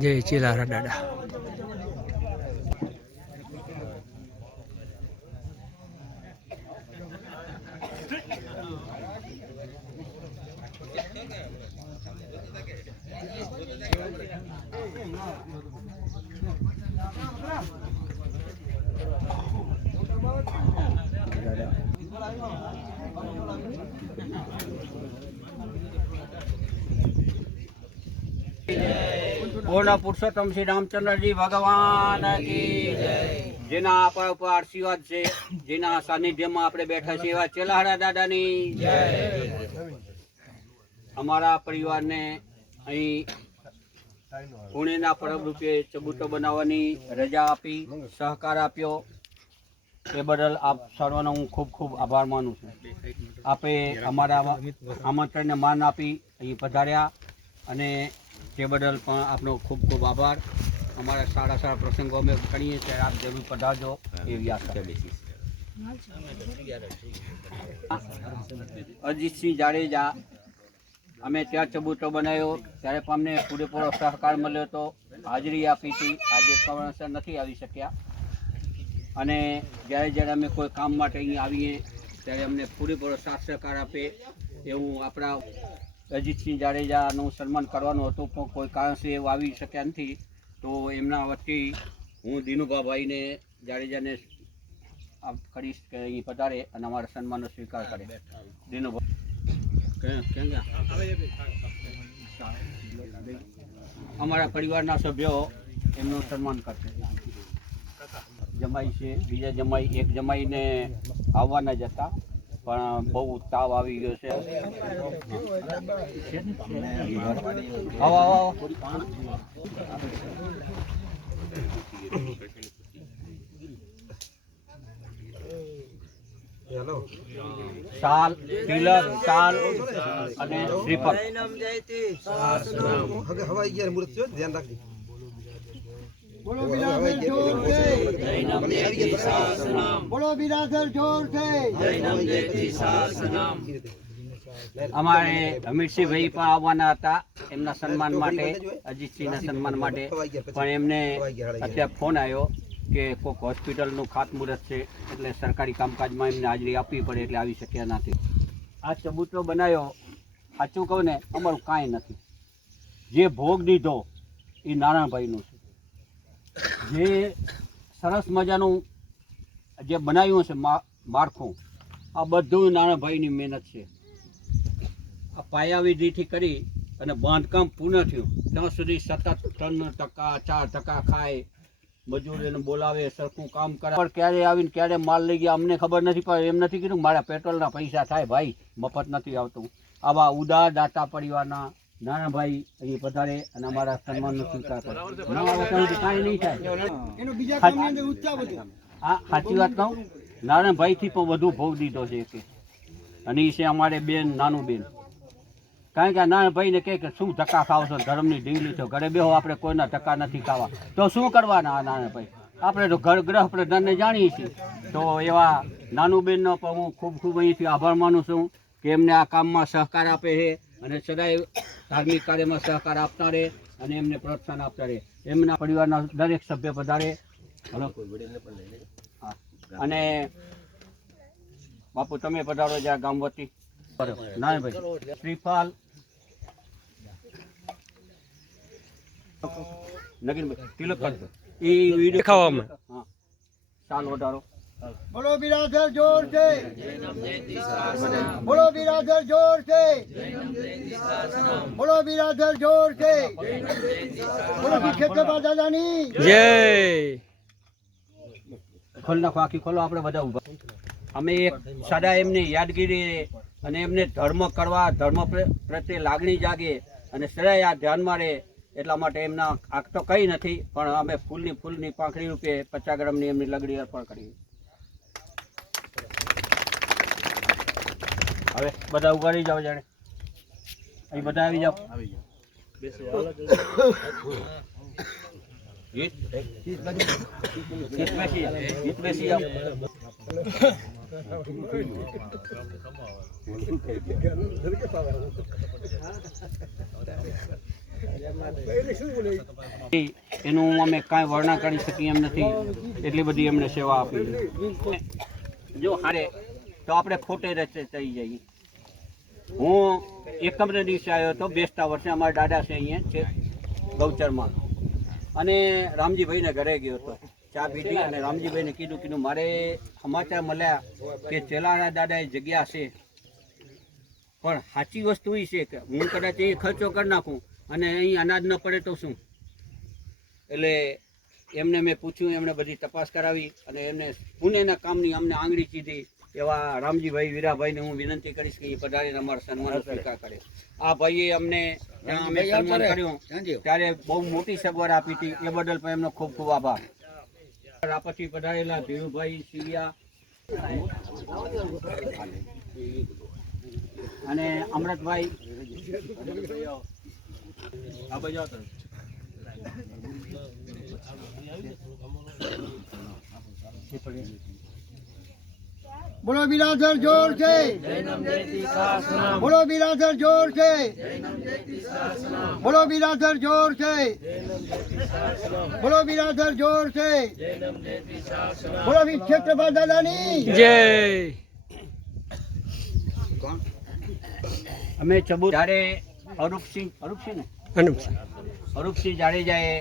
જય ચેલારા દાદા. પૂર્ણ પુરુષોત્તમ શ્રી રામચંદ્રજી ભગવાન કી જય. જેના આપણા ઉપર આશીર્વાદ છે, જેના સાનિધ્યમાં આપણે બેઠા છીએ એવા ચેલાહારા દાદાની જય. અમારા પરિવારને અહીં પુણેના પરબ રૂપે ચબૂતો બનાવવાની રજા આપી, સહકાર આપ્યો એ બદલ આપ સર્વનો હું ખૂબ ખૂબ આભાર માનું છું. આપે અમારા આમંત્રણને માન આપી અહીં પધાર્યા અને તે બદલ પણ આપનો ખૂબ ખૂબ આભાર. અમારા સારા સારા પ્રસંગો અમે કરીએ ત્યારે આપ જરૂર પધારજો એવી આશા. અજીતસિંહ જાડેજા, અમે ત્યાં ચબૂતો બનાવ્યો ત્યારે પણ અમને પૂરેપૂરો સહકાર મળ્યો હતો, હાજરી આપી હતી. આજે કારણસર નથી આવી શક્યા અને જ્યારે જ્યારે અમે કોઈ કામ માટે અહીં આવીએ ત્યારે અમને પૂરેપૂરો સાથ સહકાર આપે એવું આપણા અજીતસિંહ જાડેજાનું સન્માન કરવાનું હતું પણ કોઈ કારણથી એવું આવી શક્યા નથી. તો એમના વતી હું દિનુભાભાઈને જાડેજાને કરીશ કે અહીં પધારે અને અમારા સન્માનનો સ્વીકાર કરે. અમારા પરિવારના સભ્યો એમનું સન્માન કરશે. જમાઈ છે, બીજા જમાઈ, એક જમાઈને આવવાના જ હતા પણ બહુ તાવ આવી ગયો છે. આવો આવો શાલ, તિલક, શાલ અને શ્રીફળ. અમારે હમીરસિંહભાઈ પણ આવવાના હતા એમના સન્માન માટે, અજીતસિંહના સન્માન માટે, પણ એમને અત્યારે ફોન આવ્યો કે કોઈક હોસ્પિટલનું ખાતમુહૂર્ત છે એટલે સરકારી કામકાજમાં એમને હાજરી આપવી પડે એટલે આવી શક્યા નથી. આ ચબૂતરો બનાવ્યો, સાચું કહું ને અમારું કાંઈ નથી. જે ભોગ દીધો એ નારાયણભાઈનું છે. જે સરસ મજાનું જે બનાવ્યું છે માળખું, આ બધું નાનાભાઈની મહેનત છે. આ પાયાવિધિથી કરી અને બાંધકામ પૂર્ણ થયું ત્યાં સુધી સતત 3%, 4% ખાય, મજૂરીને બોલાવે, સરખું કામ કરે, પણ ક્યારે આવીને ક્યારે માલ લઈ ગયા અમને ખબર નથી. પણ એમ નથી કીધું મારા પેટ્રોલના પૈસા થાય ભાઈ, મફત નથી આવતું. આવા ઉદાર દાતા પરિવારના નાનાભાઈ અહીં પધારે અને અમારા સન્માનનો સ્વીકાર કરે. કાંઈ નહીં થાય. હા, સાચી વાત કહું, નારાયણભાઈથી પણ વધુ ભોગ દીધો છે કે, અને એ છે અમારે બેન, નાનું બેન. કારણ કે આ નારાયણભાઈને કહે કે શું ધક્કા ખાવ છો, ધર્મની ઢીંગલી છો, ઘરે બેહો, આપણે કોઈના ધક્કા નથી ખાવા. તો શું કરવાના આ નારાયણભાઈ? આપણે તો ઘર ગ્રહ પ્રધાનને જાણીએ છીએ. તો એવા નાનું બેનનો પણ હું ખૂબ ખૂબ અહીંથી આભાર માનું છું કે એમને આ કામમાં સહકાર આપે છે અને સદાય ધાર્મિક કાર્યમાં સહકાર આપતા રહે અને એમને પ્રોત્સાહન આપતા રહે. એમના પરિવારના દરેક સભ્ય પધારે. અને બાપુ તમે પધારો જ્યાં ગામ વતી. નારાયણભાઈ શ્રીફળ નગીનભાઈ તિલક કરતો એ વિડીયો દેખાવામાં. હા ચાલ વધારો બોલો બિરાદર જોર છે, બોલો બિરાદર જોર છે, બોલો બિરાદર જોર છે, બોલો ક્ષેત્રપાલ દાદાની જય. ખોલ નાખો આખી ખોલો આપણે બધા ઊભા અમે એક સદા એમની યાદગીરી અને એમને ધર્મ કરવા ધર્મ પ્રત્યે લાગણી જાગે અને સદાય આ ધ્યાનમાં રહે એટલા માટે એમના આગ તો કંઈ નથી પણ અમે ફૂલની પાંખડી રૂપે 50 ગ્રામની એમની લગડી અર્પણ કરી. હવે બધા ઉગાડી જાઓ જાણે અહીં બધા આવી જાઓ ગીત બેસી જાઓ. એનું અમે કાંઈ વર્ણન કરી શકીએ એમ નથી એટલી બધી એમને સેવા આપી. જો હારે તો આપણે ખોટે રસ્તે થઈ જઈએ. હું એકમને દિવસે આવ્યો હતો બેસતા વર્ષે અમારા દાદા છે અહીંયા છે ગૌચરમાં અને રામજીભાઈને ઘરે ગયો હતો ચા પીધી અને રામજીભાઈને કીધું મારે સમાચાર મળ્યા કે ચેલાના દાદાએ જગ્યા છે પણ સાચી વસ્તુ એ છે કે હું કદાચ એ ખર્ચો કરી નાખું અને અહીં અનાજ ન પડે તો શું. એટલે એમને મેં પૂછ્યું એમણે બધી તપાસ કરાવી અને એમને પુણેના કામની અમને આંગળી ચીધી એવા રામજીભાઈ વીરાભાઈને હું વિનંતી કરીશ કે એ પધારીને અમારા સન્માન સ્વીકાર કરે. આ ભાઈએ અમને ત્યાં અમે સન્માન કર્યું ત્યારે બહુ મોટી સગવડ આપી હતી એ બદલ પણ એમનો ખૂબ ખૂબ આભાર. આ પછી પધારેલા ધીરુભાઈ સિવિયા અને અમૃતભાઈ આ બાજુ આવતા બોલો બિરાદર જોર છે, બોલો બિરાદર જોર છે, બોલો બિરાદર જોર છે, બોલો બિરાદર જોર છે, બોલો ક્ષેત્રપાલ દાદાની જય. અમે ચબુ જ્યારે અરૂપસિંહ ને અરૂપસિંહ જાડેજાએ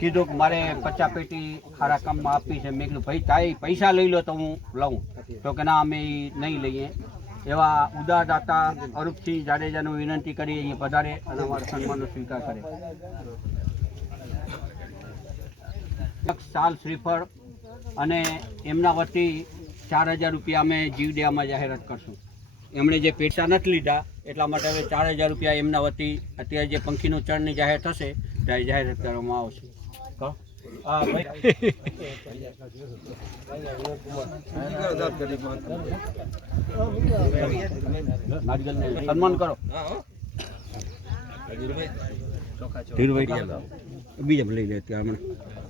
કીધું કે મારે 50 પેટી ખારા કામમાં આપી છે. મેં કીધું ભાઈ તાઈ પૈસા લઈ લો તો હું લઉં તો કે ના અમે નહીં લઈએ. એવા ઉદાર દાતા અરૂપસિંહ જાડેજાનું વિનંતી કરી અહીં પધારે અને અમારા સન્માનનો સ્વીકાર કરે. સાલ શ્રીફળ અને એમના વતી 4000 રૂપિયા અમે જીવદયામાં જાહેરાત કરશું. એમણે જે પૈસા નથી લીધા એટલા માટે હવે 4000 રૂપિયા એમના વતી અત્યારે જે પંખીનું ચણની જાહેર થશે ત્યારે જાહેરાત કરવામાં આવશે. સન્માન કરો બીજા લઈ લે ત્યાં.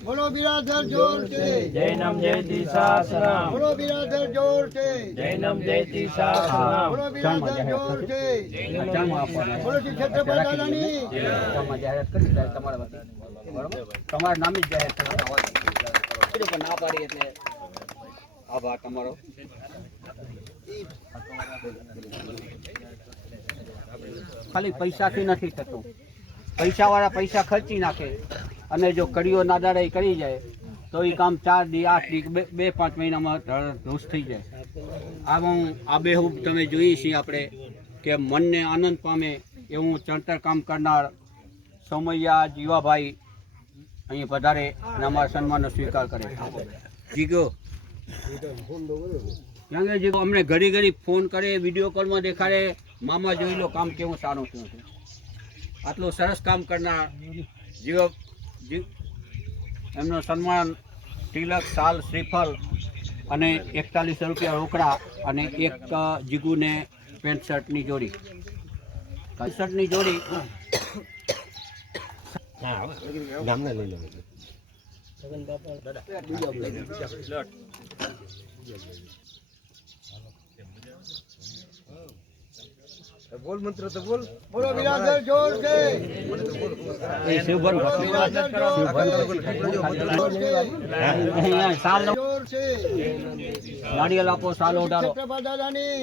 બોલો બિરાદર જોર છે, જૈનમ જયતિ શાસનમ. બોલો બિરાદર જોર છે, જૈનમ જયતિ શાસનમ. બોલો બિરાદર જોર છે, બોલો ક્ષેત્રપાલ દાદાની જાહેરાત કરી તમારા બરોબર તમારા નામે જ જાહેર કરતા હોય પણ ના પાડી એટલે આભાર તમારો. ખાલી પૈસાથી નથી થતું. પૈસાવાળા પૈસા ખર્ચી નાખે અને જો કડીઓ નાદારાઈ કરી જાય તો એ કામ 4 દી 8 દી 2-5 મહિનામાં ધૂસ થઈ જાય. આમાં આ બેહૂબ તમે જોઈએ છીએ આપણે કે મનને આનંદ પામે એવું ચણતર કામ કરનાર સોમૈયા જીવાભાઈ અહીં પધારે અને અમારા સન્માનનો સ્વીકાર કરે. જીગો કારણ કે જીગો અમને ઘડી ફોન કરે વિડીયો કોલમાં દેખાડે મામા જોઈ લો કામ કેવું સારું થયું છે. આટલું સરસ કામ કરનાર જીવ એમનું સન્માન તિલક સાલ શ્રીફળ અને 4100 રૂપિયા રોકડા અને એક જીગુને પેન્ટ શર્ટની જોડી બોલ મંત્ર તો બોલ. બોલો બિરાદર જોર છે, જોર છે, નારિયેલ આપો સાલ ઓઢાડો. ક્ષેત્રપાલ દાદાની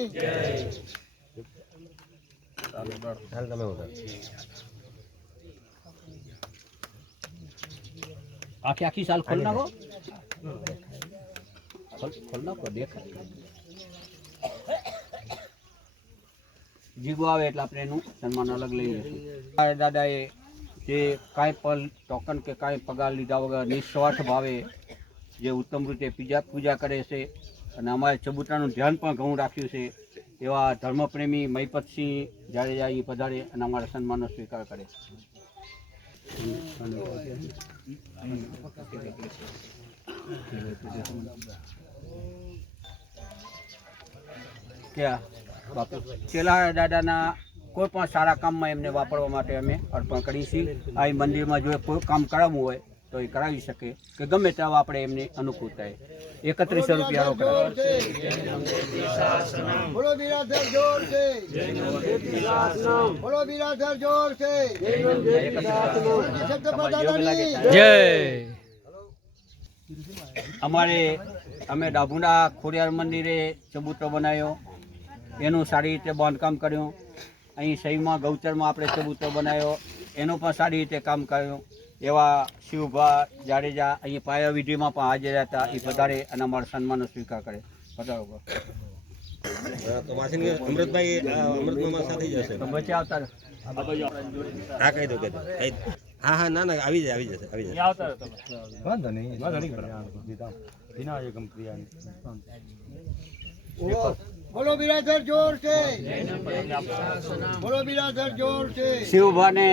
આખી આખી સાલ ખોલ નાખો, ખોલ નાખો, દેખાય. જીગો આવે એટલે આપણે એનું સન્માન અલગ લઈ લઈશું. દાદાએ જે કાંઈ પણ ટોકન કે કાંઈ પગાર લીધા વગર નિસ્વાર્થ ભાવે જે ઉત્તમ રીતે પૂજા કરે છે અને અમારે ચબૂતરાનું ધ્યાન પણ ઘણું રાખ્યું છે એવા ધર્મપ્રેમી મહિપતસિંહ જાડેજા એ પધારે અને અમારા સન્માનનો સ્વીકાર કરે. ક્યાં બાપુ ચેલા દાદાના કોઈ પણ સારા કામમાં એમને વાપરવા માટે અમે અર્પણ કરીએ છીએ. આ મંદિરમાં જો કોઈ કામ કરાવવું હોય તો એ કરાવી શકે કે ગમે તેવા આપણે એમની અનુકૂળતાએ 3100 રૂપિયા રોકડા. બોલો બિરાધર જોર છે, બોલો બિરાધર જોર છે, છત્રપતિ દાદાની જય. અમે ડાભુના ખોડિયાર મંદિરે ચબૂતરો બનાવ્યો, એનું સારી રીતે બાંધકામ કર્યું. અહીં સહીમાં ગૌચરમાં આપણે ચબૂતરો બનાવ્યો, એનું પણ સારી રીતે કામ કર્યું. એવા શિવભા જાડેજા અહીં પાયા વિધિમાં પણ હાજર હતા, એ પધારે અને અમારા સન્માનનો સ્વીકાર કરે. પધારો. અમૃતભાઈ અમૃતમામા સાથે જ હશે. વચ્ચે આવતા રહો. હા કહી દો હા હા ના ના આવી જશે વાંધો નહીં. બોલો બિરાધર જોર છે, બોલો બિરાધર જોર છે, શિવભાને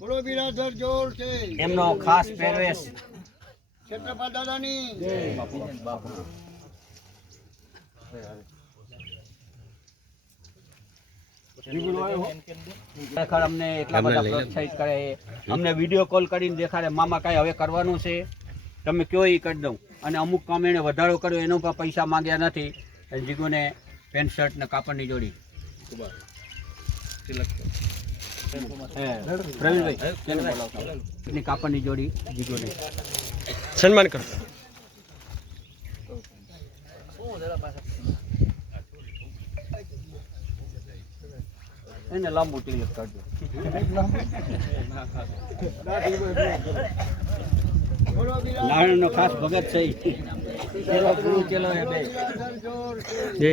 બોલો બિરાધર જોર છે, એમનો ખાસ પહેરવેશ છત્રપતિ દાદાની ખરેખર અમને એટલા બધા પ્રોત્સાહિત કરે, અમને વિડીયો કોલ કરીને દેખાડે મામા કાંઈ હવે કરવાનું છે તમે કયો એ કરી દઉં. અને અમુક કામ એને વધારો કર્યો એનો પણ પૈસા માંગ્યા નથી. જીગોને પેન્ટ શર્ટ ને કાપડની જોડી. પ્રવીણભાઈ કેને બોલાવતા? એની કાપડની જોડી જીગોને સન્માન કરો. એને લાંબુ તિલક કરજો. નારાયણનો ખાસ ભગત છે. ચેલો ગુરુ ચેલો એ બે. જય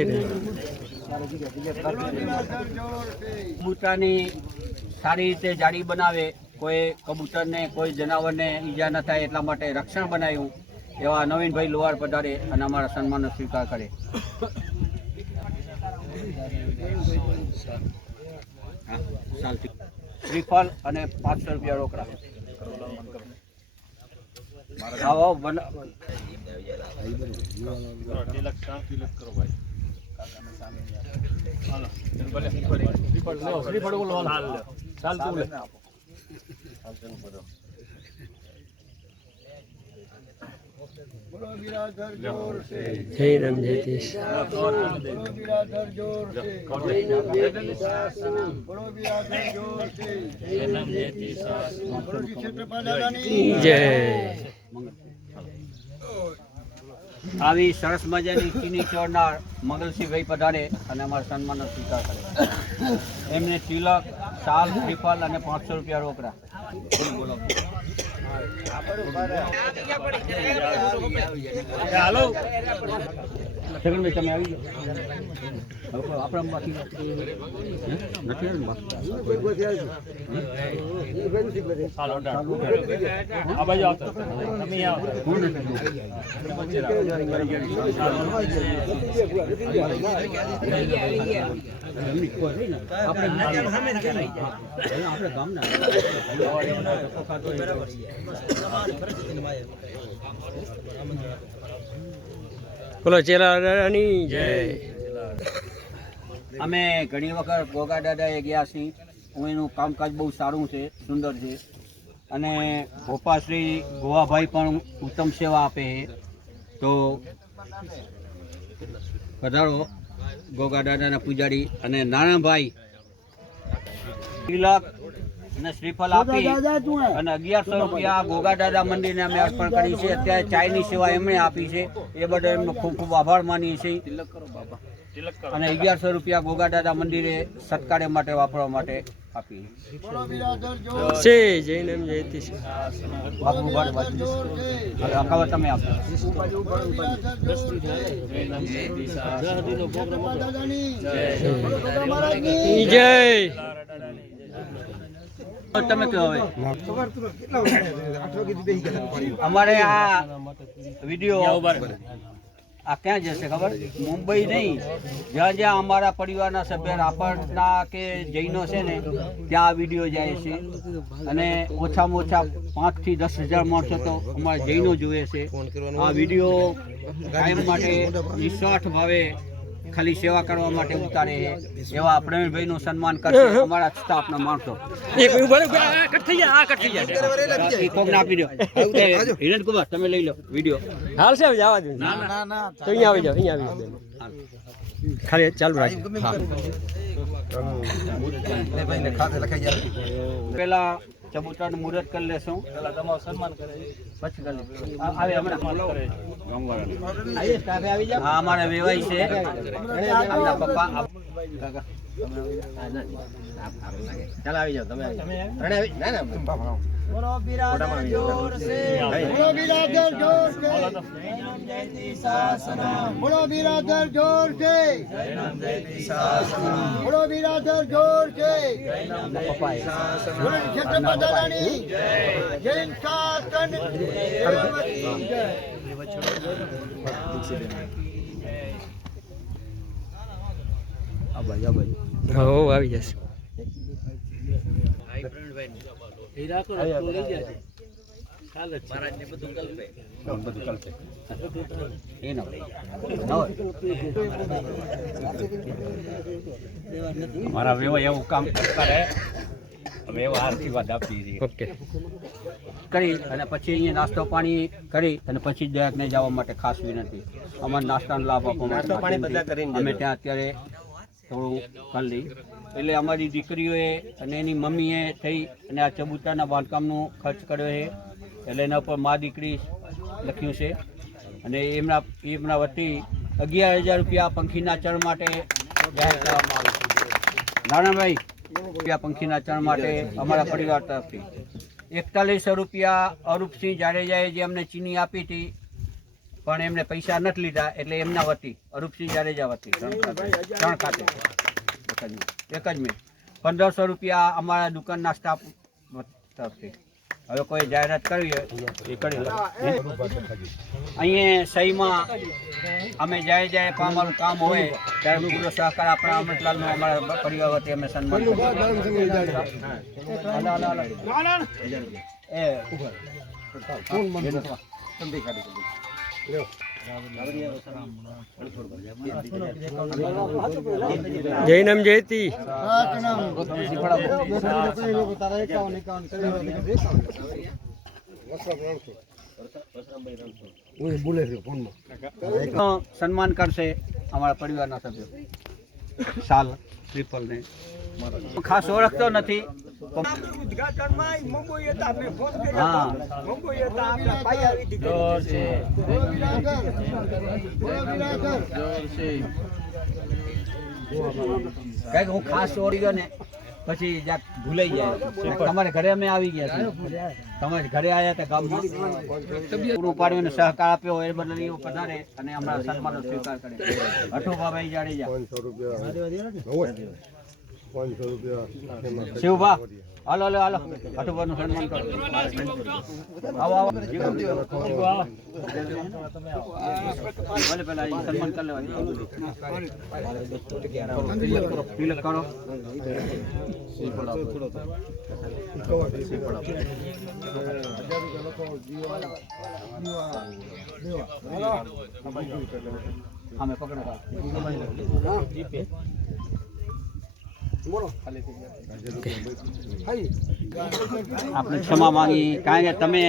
કબૂતરની સારી રીતે જાળી બનાવે, કોઈ કબૂતરને કોઈ જનાવરને ઈજા ન થાય એટલા માટે રક્ષણ બનાવ્યું. એવા નવીનભાઈ લોહાર પધારે અને અમારા સન્માનનો સ્વીકાર કરે. શ્રીફળ અને 500 રૂપિયા રોકડા. આવો બોલો બિરાધર જોર છે, જય રામ જયતીશ. બોલો બિરાધર જોર છે, બોલો બિરાધર જોર છે, બોલો છત્રપતિ દાદાની જય. આવી સરસ મજાની ચીની ચોરનાર મંગલસિંહભાઈ પધારે અને અમારા સન્માનનો સ્વીકાર કરે. એમને તિલક, શાલ, શ્રીફળ અને 500 રૂપિયા રોકડા. હાલો જગનભાઈ તમે આવી જાઓ. આપણે બાકી નથી આ બાજુ આવતો તમે આપણે ગામના બોલો ચેલા દાદાની જય. અમે ઘણી વખત ગોગા દાદાએ ગયા છીએ. એનું કામકાજ બહુ સારું છે, સુંદર છે. અને ભોપાશ્રી ગોવાભાઈ પણ ઉત્તમ સેવા આપે છે. તો પધારો ગોગા દાદાના પૂજારી અને નારાયણભાઈ તિલક અને શ્રીફળ આપી અને 1100 રૂપિયા ગોગા દાદા મંદિરને અમે અર્પણ કરી છે. અત્યારે ચાયની સેવા એમણે આપી છે, એ બદલ એમનો ખૂબ ખૂબ આભાર માનીએ છીએ. અને 1100 રૂપિયા ગોગા દાદા મંદિરે સત્કાર્ય માટે વાપરવા માટે આપી. બોલો બિરાદર જોર છે જૈનમ જયતી છે બાપુ બિરાદર બાજુ જોર છે હવે અકાવત તમે આપો. બોલો બિરાદર જોર છે ક્ષેત્રપાલ દાદાની બોલો ગોગા મહારાજની જય તમે કહો હવે. અમારે આ વિડીયો આ ક્યાં જશે ખબર? મુંબઈ નહીં, જ્યાં જ્યાં અમારા પરિવારના સભ્ય રાપરના કે જૈનો છે ને ત્યાં આ વિડીયો જાય છે. અને ઓછામાં ઓછા 5 થી 10,000 માણસો તો અમારા જૈનો જુએ છે. આ વિડીયો કાયમ માટે નિસ્વાર્થ ભાવે ખાલી સેવા કરવા માટે ઉતારે છે. એવા પ્રવીણભાઈનું સન્માન કરશે અમારા સ્ટાફના માણસો. એક ઉભા રહો, આ કટ થઈ જાય, આ કટ થઈ જાય. બાકી કોકને આપી દો. હિરેનકુમાર તમે લઈ લો વિડીયો. હાલ છે હવે જવા દો. તો અહીંયા આવી જાઓ, અહીંયા આવી જાઓ. ખાલી ચાલુ રાખજો. પેલા ચબૂતરાનું મુહૂર્ત કરી લેશું, પછી કરી લેશું. આવે હમણાં. હા, અમારા વેવાઈ છે આપણા પપ્પા. ચાલ આવી જાઓ, તમે બોલો બિરાદર જોર છે બોલો બિરાદર જોર છે બોલો બિરાદર જોર છે બોલો બિરાદર જોર છે બોલો ક્ષેત્રપાલ દાદાની જૈન શાસન ધર્મની જય. હો આવી જશે. મારા વેવાઈ એવું કામ કરે, અમે એવો આશીર્વાદ આપીએ ઓકે કરી અને પછી અહીંયા નાસ્તો પાણી કરી અને પછી દરેકને જવા માટે ખાસ વિનંતી. અમારે નાસ્તાનો લાભ આપવા માટે અમે ત્યાં અત્યારે થોડું કરી લઈ. એટલે અમારી દીકરીઓએ અને એની મમ્મીએ થઈ અને આ ચબૂતરાના બાંધકામનો ખર્ચ કર્યો છે. એટલે એના ઉપર મા દીકરી લખ્યું છે. અને એમના વતી 11,000 રૂપિયા પંખીના ચણ માટે જાહેર કરવામાં આવે છે. નાણાભાઈ રૂપિયા પંખીના ચણ માટે અમારા પરિવાર તરફથી 4100 રૂપિયા અરૂપસિંહ જાડેજાએ જે અમને ચીની આપી હતી પણ એમને પૈસા નથી લીધા, એટલે એમના વતી અરૂપસિંહ જાડેજા વતી ત્રણ ખાતે એક જ મિનિટ 1500 રૂપિયા અમારા દુકાનના સ્ટાફ તરફથી. હવે કોઈ જાહેરાત કરવી હોય એ કરી લો. અહીંયા સહીમાં અમે જાય પણ અમારું કામ હોય ત્યારે પૂરો સહકાર આપણા અમૃતલાલનો અમારા પરિવાર વતી અમે સન્માન જૈનમ જયતી સન્માન કરશે અમારા પરિવારના સભ્યો. સાલ શ્રીફળને ખાસ ઓળખતો નથી. હા, કઈક હું ખાસ ઓળી ગયો ને પછી જ્યાં ભૂલાઈ જાય. તમારે ઘરે અમે આવી ગયા છીએ, તમારે ઘરે આવ્યા હતા ગામમાં પૂરું પાડ્યું સહકાર આપ્યો એ બદલ એવું પધારે અને અમારા સન્માનનો સ્વીકાર કરે. અઠુભાઈ જાડેજા શિવભા હાલો હાલો હાલો અઠુભાઈનું સન્માન કરો. આવો આવો ભલે પેલા સન્માન કરી લેવાનું. તિલક કરો. અમે પકડો આપણે ક્ષમા માંગી, કારણ કે તમે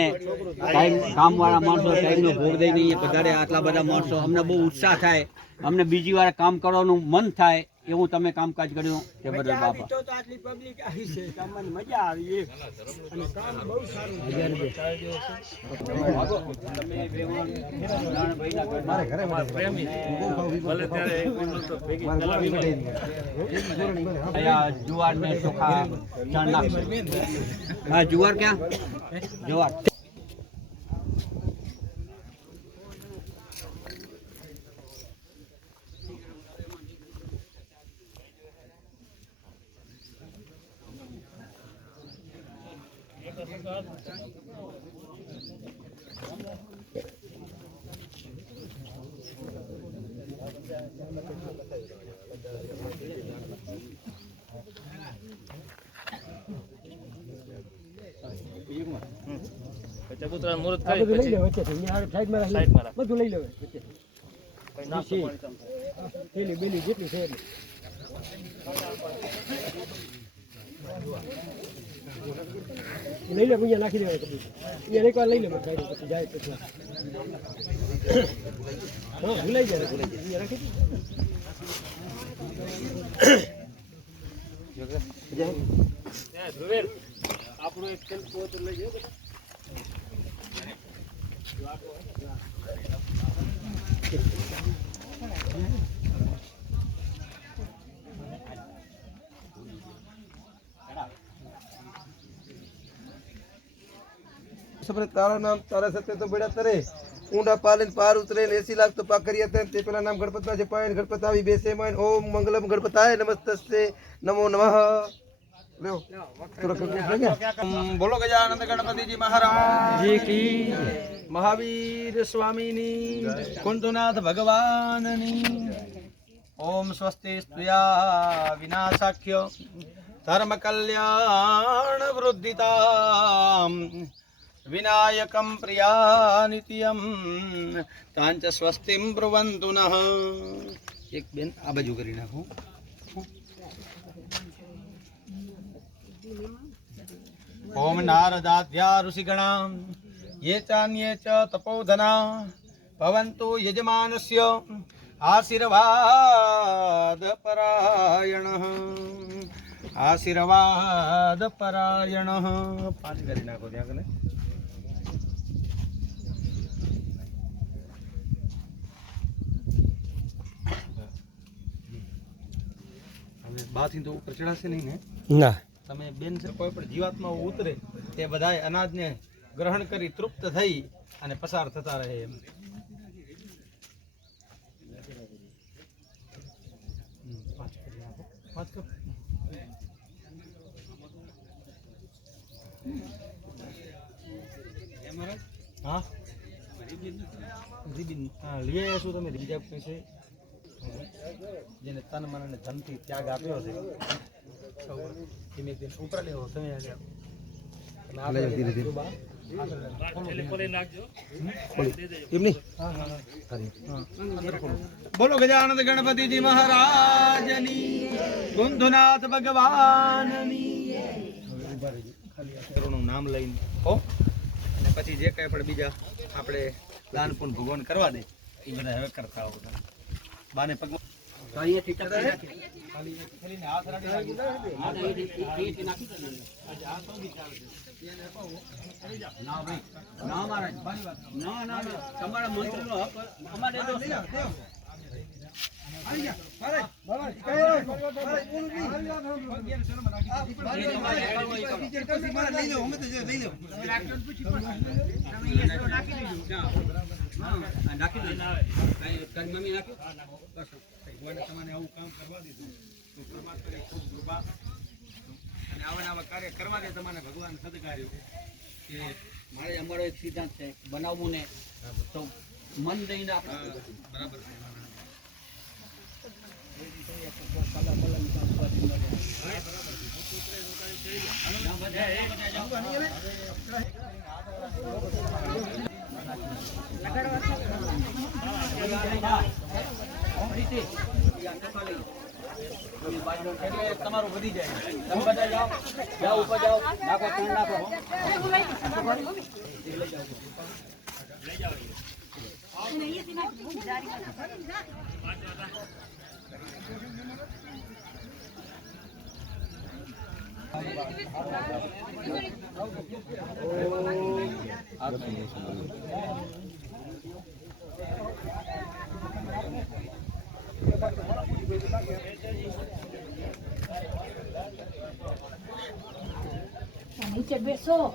કામવાળા માણસો ટાઈમનો ભોગ દઈને પધારે આટલા બધા માણસો. અમને બહુ ઉત્સાહ થાય, અમને બીજી વાર કામ કરવાનું મન થાય એવું તમે કામકાજ કર્યું તે બદલ બાપા. તો આટલી પબ્લિક આવી છે તમને મજા આવી એક અને કામ બહુ સારું જુવાર ને ચોખા ચણ નાખશે. હા જુવાર ક્યાં જુવાર ચબૂતરા મુહૂર્ત આ કરી બધું લઈ પછી લે વચ્ચે સાઈડમાં સાઈડમાં રાખ. બધું લઈ લે વચ્ચે પછી નાસ્તો પાણી ચાલુ થાય. પેલી બેલી જેટલી છે એટલી. લઈ લે અહીંયા નાખી દેવાય કબૂતર અહીંયા એકવાર લઈ લે સાઈડ પછી જાય પછી હા ભૂલાઈ જાય અહીંયા રાખી દે. ધ્રુવેલ આપણું એક તેલ પોત લઈ જજો. સપને તારા નામ તારા સત્ય તો બેડા તરે ઊંડા પાલન પાર ઉતરે ને 80 લાખ તો પાકરિયા તે તે પેલા નામ ગણપતના જે પાયન ગણપત આવી બેસે માન ઓમ મંગલમ ગણપતાય નમસ્તસ્તે નમો નમઃ લ્યો બોલો ગજાનંદ ગણપતિજી મહારાજ જી કી મહાવીર સ્વામીની કુંતુનાથ ભગવાનની ઓમ સ્વસ્તિ સ્તુયા વિનાશાખ્ય ધર્મ કલ્યાણ વૃદ્ધિતા વિનાયકમ પ્રિયાનિત્યમ તાંચ સ્વસ્તિમ બ્રુવંતુ નઃ. એક બેન આ બાજુ કરી નાખું. ઓમ નારદાધ્યા ઋષિગણા યે ચાન્યે ચ તપોધના ભવન્તુ યજમાનસ્ય આશીર્વાદ પરાયણઃ આશીર્વાદ પરાયણઃ. 5 કરી નાખો ત્યાં કને. બાથી તો ઉપર ચડાશે નહીં ને ના તમે બેન છે કોઈ પણ જીવાત્મા ઉતરે તે બધાય અનાજને ગ્રહણ કરી તૃપ્ત થઈ અને પસાર થતા રહે એમ. હા રીબીન હા લઈ આવ્યા છો તમે બીજા કોઈ છે જેને તન મન અને ધનથી ત્યાગ આપ્યો છે ધીમે ધીમે ઉપર લેવો તમે બોલો ગજાનંદ ગણપતિજી મહારાજની કુંધનાથ ભગવાનની નું નામ લઈને હો અને પછી જે કઈ પણ બીજા આપણે દાન પુણ્ય ભગવાન કરવા દે એ બધા હવે કરતા હો બધા બાને પગ અહીંયાથી ચક્કર નાખી. ખાલીને હાથ રાડી હા, અહીંયાથી નાખી દો. ના ભાઈ ના મહારાજ ના ના ના તમારા મંત્રનો હક અમારે તો મમ્મી નાખ્યું તમારે આવું કામ કરવા દીધું તો પરમાત્માની ખૂબ કૃપા અને આવા કાર્ય કરવા દે તમારે ભગવાન સદકાર્યો કે મારે અમારો એક સિદ્ધાંત છે બનાવવું ને તો મન દઈને આપણે બરાબર તમારું વધી જાય તમે બધા જાઓ જાઓ ઉપર જાઓ નાખો ત્રણ નાખો નીચે બેસો.